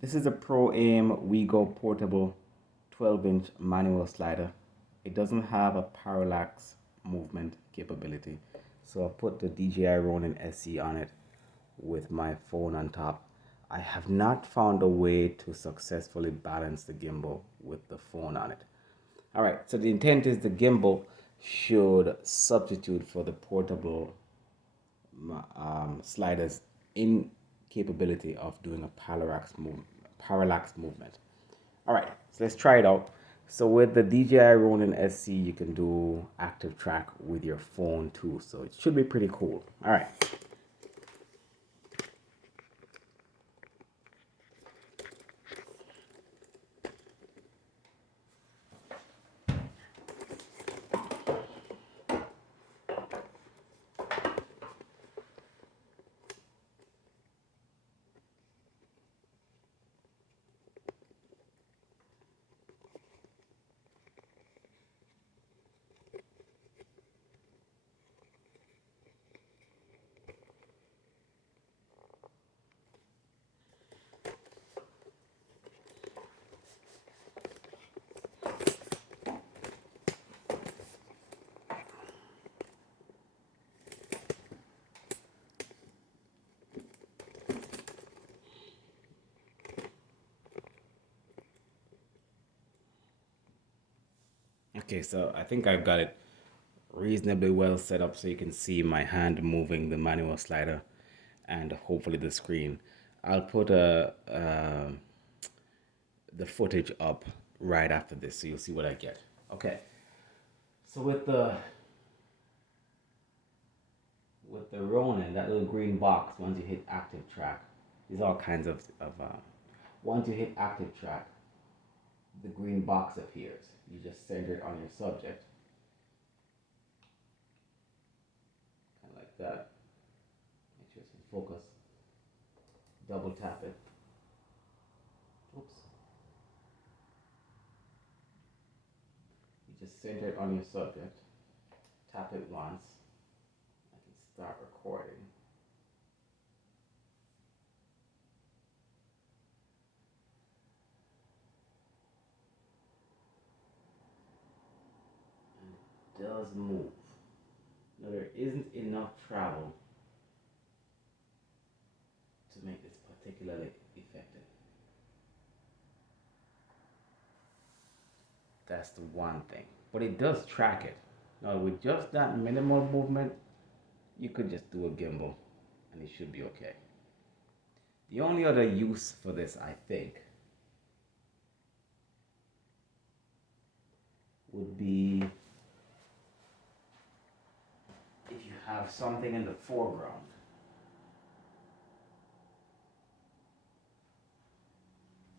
This is a Proaim Wigo portable 12-inch manual slider. It doesn't have a parallax movement capability. So I put the DJI Ronin SE on it with my phone on top. I have not found a way to successfully balance the gimbal with the phone on it. All right, so the intent is the gimbal should substitute for the portable sliders incapability of doing a parallax movement. All right, so let's try it out. So with the DJI Ronin SC, you can do active track with your phone too. So it should be pretty cool. All right. Okay, so I think I've got it reasonably well set up so you can see my hand moving the manual slider and hopefully the screen. I'll put the footage up right after this so you'll see what I get. Okay, so with the Ronin, that little green box, once you hit active track, there's all kinds once you hit active track, the green box appears. You just center it on your subject, kind of like that. Make sure it's in focus. Double tap it. Oops. You just center it on your subject. Tap it once. I can start recording. And it does move. Now there isn't enough travel to make this particularly effective. That's the one thing. But it does track it. Now with just that minimal movement, you could just do a gimbal and it should be okay. The only other use for this, I think, would be if you have something in the foreground.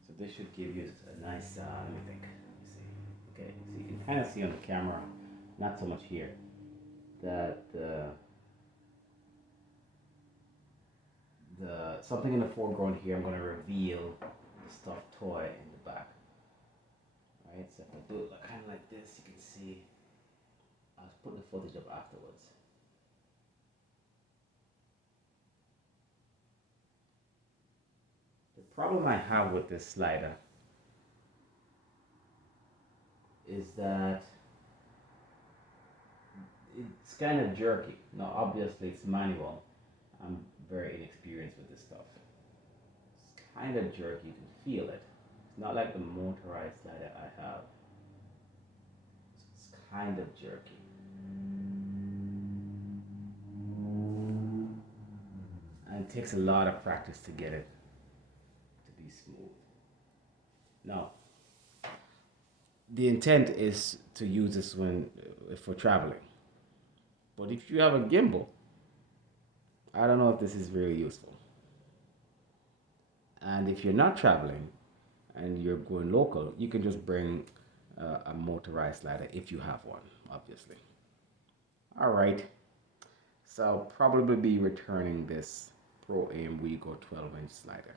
So this should give you a nice, let me think. Let me see. Okay, so you can kind of see on the camera, not so much here, that the something in the foreground here, I'm going to reveal the stuffed toy in the back. Right, so if I do it kind of like this, you can see, I'll put the footage up afterwards. The problem I have with this slider is that it's kind of jerky. Now, obviously, it's manual. I'm very inexperienced with this stuff. It's kind of jerky. You can feel it. It's not like the motorized slider I have. It's kind of jerky. And it takes a lot of practice to get it to be smooth. Now, the intent is to use this for traveling. But if you have a gimbal, I don't know if this is very useful. And if you're not traveling and you're going local, you can just bring a motorized slider if you have one, obviously. All right. So I'll probably be returning this Proaim Wigo 12-inch slider.